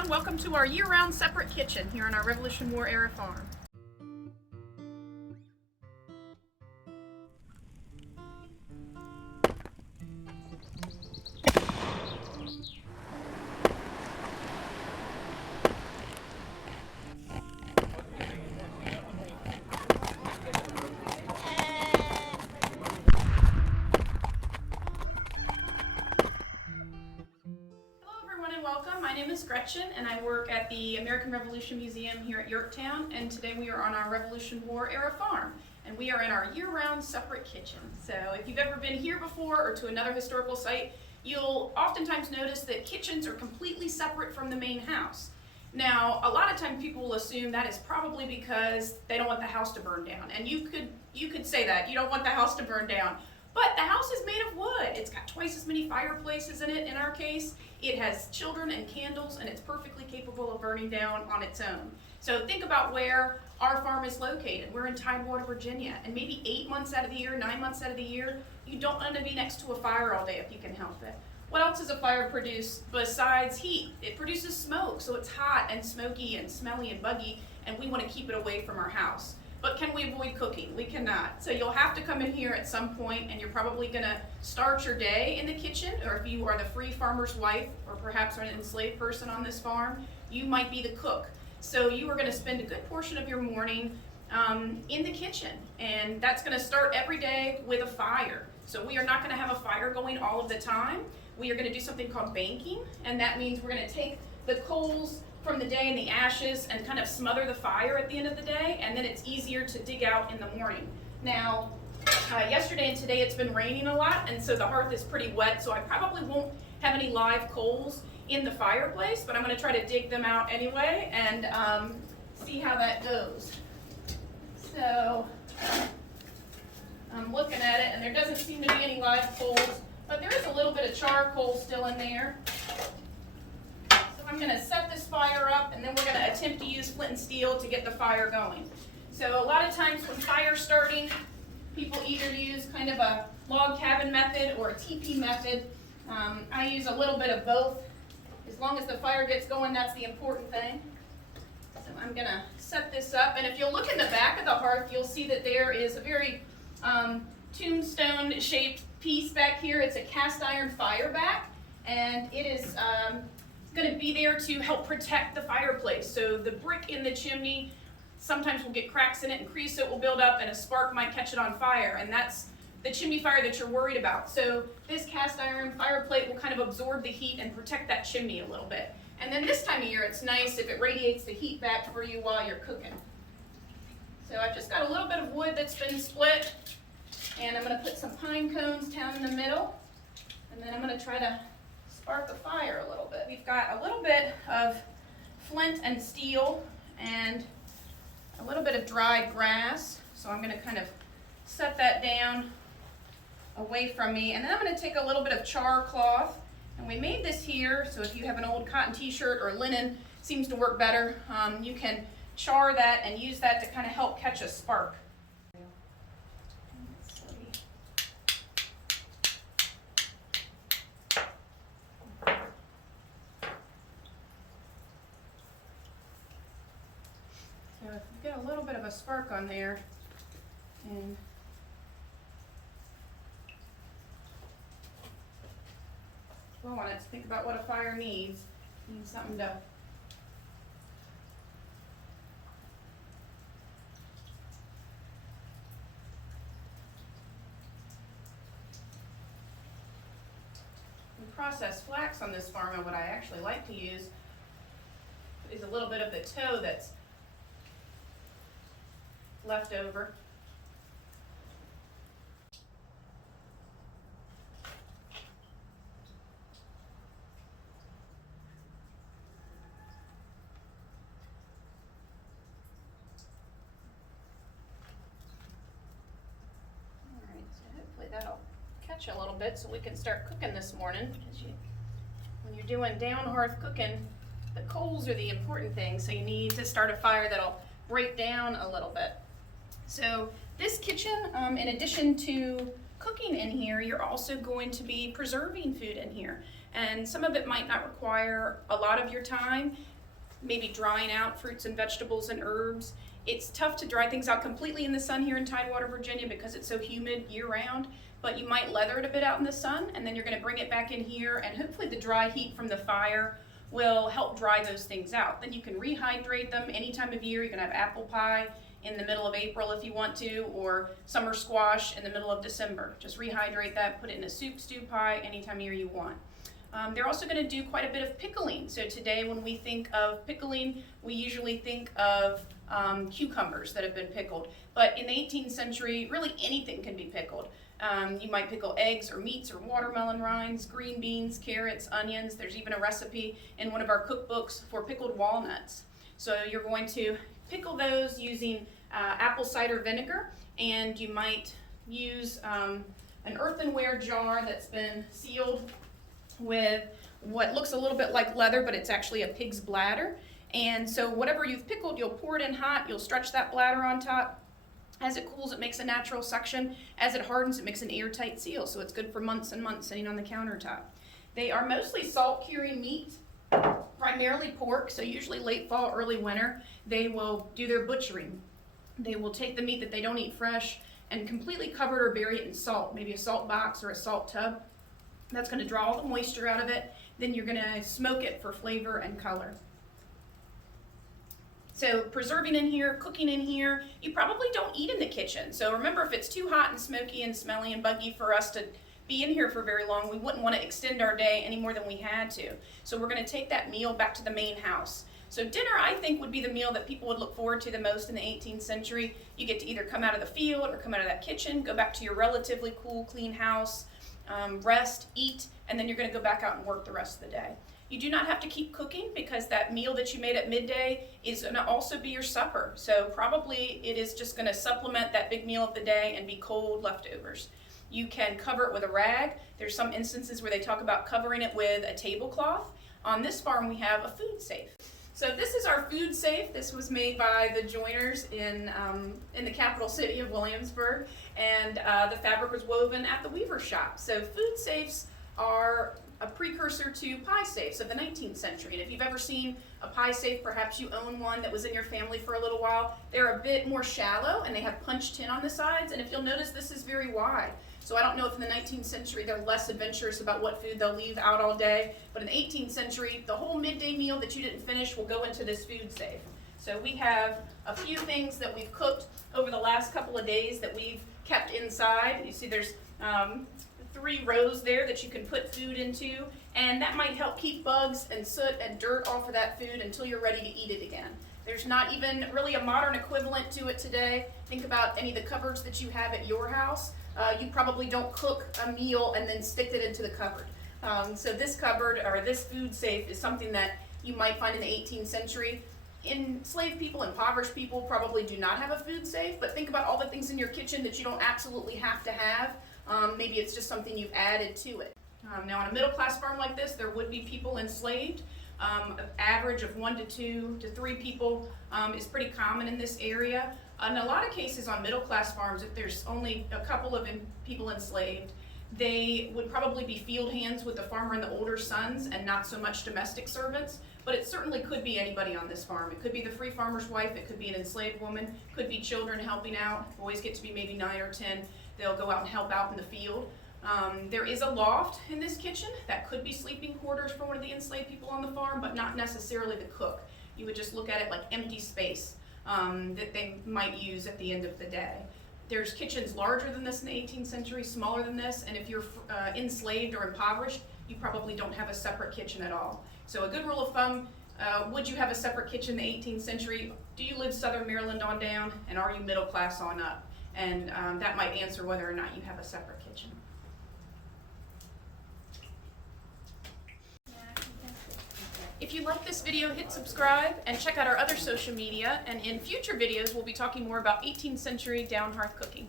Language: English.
everyone. Welcome to our year-round separate kitchen here on our Revolution War era farm. Welcome. My name is Gretchen and I work at the American Revolution Museum here at Yorktown, and today we are on our Revolution War era farm and we are in our year-round separate kitchen. So if you've ever been here before or to another historical site, you'll oftentimes notice that kitchens are completely separate from the main house. Now, a lot of times people will assume that is probably because they don't want the house to burn down, and you could say that you don't want the house to burn down. But the house is made of wood. It's got twice as many fireplaces in it in our case. It has children and candles, and it's perfectly capable of burning down on its own. So think about where our farm is located. We're in Tidewater, Virginia, and maybe 8 months out of the year, 9 months out of the year, you don't want to be next to a fire all day if you can help it. What else does a fire produce besides heat? It produces smoke, so it's hot and smoky and smelly and buggy, and we want to keep it away from our house. But can we avoid cooking? We cannot. So you'll have to come in here at some point, and you're probably going to start your day in the kitchen, or if you are the free farmer's wife, or perhaps an enslaved person on this farm, you might be the cook. So you are going to spend a good portion of your morning in the kitchen, and that's going to start every day with a fire. So we are not going to have a fire going all of the time. We are going to do something called banking, and that means we're going to take the coals from the day and the ashes and kind of smother the fire at the end of the day, and then it's easier to dig out in the morning. Now, yesterday and today it's been raining a lot, and so the hearth is pretty wet, so I probably won't have any live coals in the fireplace, but I'm going to try to dig them out anyway and see how that goes. So I'm looking at it, and there doesn't seem to be any live coals, but there is a little bit of charcoal still in there. I'm going to set this fire up, and then we're going to attempt to use flint and steel to get the fire going. So a lot of times when fire's starting, people either use kind of a log cabin method or a teepee method. I use a little bit of both. As long as the fire gets going, that's the important thing. So I'm going to set this up, and if you'll look in the back of the hearth, you'll see that there is a very tombstone-shaped piece back here. It's a cast iron fire back, and it is going to be there to help protect the fireplace. So the brick in the chimney sometimes will get cracks in it and creosote will build up and a spark might catch it on fire, and that's the chimney fire that you're worried about. So this cast iron fire plate will kind of absorb the heat and protect that chimney a little bit. And then this time of year it's nice if it radiates the heat back for you while you're cooking. So I've just got a little bit of wood that's been split, and I'm going to put some pine cones down in the middle, and then I'm going to try to spark the fire a little bit. We've got a little bit of flint and steel and a little bit of dried grass, so I'm going to kind of set that down away from me, and then I'm going to take a little bit of char cloth, and we made this here, so if you have an old cotton t-shirt or linen, seems to work better, you can char that and use that to kind of help catch a spark. So if you get a little bit of a spark on there, and blow on it, think about what a fire needs. It needs something to process flax on this farm, and what I actually like to use is a little bit of the tow that's left over. Alright, so hopefully that'll catch a little bit so we can start cooking this morning. When you're doing down hearth cooking, the coals are the important thing, so you need to start a fire that'll break down a little bit. So this kitchen, in addition to cooking in here, you're also going to be preserving food in here. and some of it might not require a lot of your time, maybe drying out fruits and vegetables and herbs. It's tough to dry things out completely in the sun here in Tidewater, Virginia because it's so humid year-round, but you might leather it a bit out in the sun, and then you're going to bring it back in here, and hopefully the dry heat from the fire will help dry those things out. Then you can rehydrate them any time of year. You can have apple pie in the middle of April if you want to, or summer squash in the middle of December. Just rehydrate that, put it in a soup, stew pie, any time of year you want. They're also going to do quite a bit of pickling. So today when we think of pickling, we usually think of cucumbers that have been pickled. But in the 18th century, really anything can be pickled. You might pickle eggs or meats or watermelon rinds, green beans, carrots, onions. There's even a recipe in one of our cookbooks for pickled walnuts. So you're going to pickle those using apple cider vinegar, and you might use an earthenware jar that's been sealed with what looks a little bit like leather, but it's actually a pig's bladder. And so whatever you've pickled, you'll pour it in hot, you'll stretch that bladder on top. As it cools, it makes a natural suction. As it hardens, it makes an airtight seal, so it's good for months and months sitting on the countertop. They are mostly salt-curing meat, primarily pork, so usually late fall, early winter, they will do their butchering. They will take the meat that they don't eat fresh and completely cover it or bury it in salt, maybe a salt box or a salt tub. That's going to draw all the moisture out of it. Then you're going to smoke it for flavor and color. So preserving in here, cooking in here, you probably don't eat in the kitchen. So remember, if it's too hot and smoky and smelly and buggy for us to be in here for very long, we wouldn't want to extend our day any more than we had to. So we're going to take that meal back to the main house. So dinner, I think, would be the meal that people would look forward to the most in the 18th century. You get to either come out of the field or come out of that kitchen, go back to your relatively cool, clean house, rest, eat, and then you're going to go back out and work the rest of the day. You do not have to keep cooking because that meal that you made at midday is going to also be your supper. So probably it is just going to supplement that big meal of the day and be cold leftovers. You can cover it with a rag. There's some instances where they talk about covering it with a tablecloth. On this farm we have a food safe. So this is our food safe. This was made by the joiners in the capital city of Williamsburg, and the fabric was woven at the weaver shop. So food safes are a precursor to pie safes of the 19th century. And if you've ever seen a pie safe, perhaps you own one that was in your family for a little while, they're a bit more shallow and they have punch tin on the sides. And if you'll notice, this is very wide. So I don't know if in the 19th century they're less adventurous about what food they'll leave out all day, but in the 18th century, the whole midday meal that you didn't finish will go into this food safe. So we have a few things that we've cooked over the last couple of days that we've kept inside. You see there's 3 rows there that you can put food into, and that might help keep bugs and soot and dirt off of that food until you're ready to eat it again. There's not even really a modern equivalent to it today. Think about any of the cupboards that you have at your house. You probably don't cook a meal and then stick it into the cupboard. So this cupboard or this food safe is something that you might find in the 18th century. Enslaved people, impoverished people probably do not have a food safe, but think about all the things in your kitchen that you don't absolutely have to have. Maybe it's just something you've added to it. Now on a middle class farm like this, there would be people enslaved. An average of 1 to 2 to 3 people is pretty common in this area. In a lot of cases on middle class farms, if there's only a couple of people enslaved, they would probably be field hands with the farmer and the older sons and not so much domestic servants. But it certainly could be anybody on this farm. It could be the free farmer's wife, it could be an enslaved woman, could be children helping out. Boys get to be maybe 9 or 10. They'll go out and help out in the field. There is a loft in this kitchen. That could be sleeping quarters for one of the enslaved people on the farm, but not necessarily the cook. You would just look at it like empty space that they might use at the end of the day. There's kitchens larger than this in the 18th century, smaller than this, and if you're enslaved or impoverished, you probably don't have a separate kitchen at all. So a good rule of thumb, would you have a separate kitchen in the 18th century? Do you live Southern Maryland on down, and are you middle class on up? And that might answer whether or not you have a separate kitchen. If you like this video, hit subscribe and check out our other social media. And in future videos, we'll be talking more about 18th century down hearth cooking.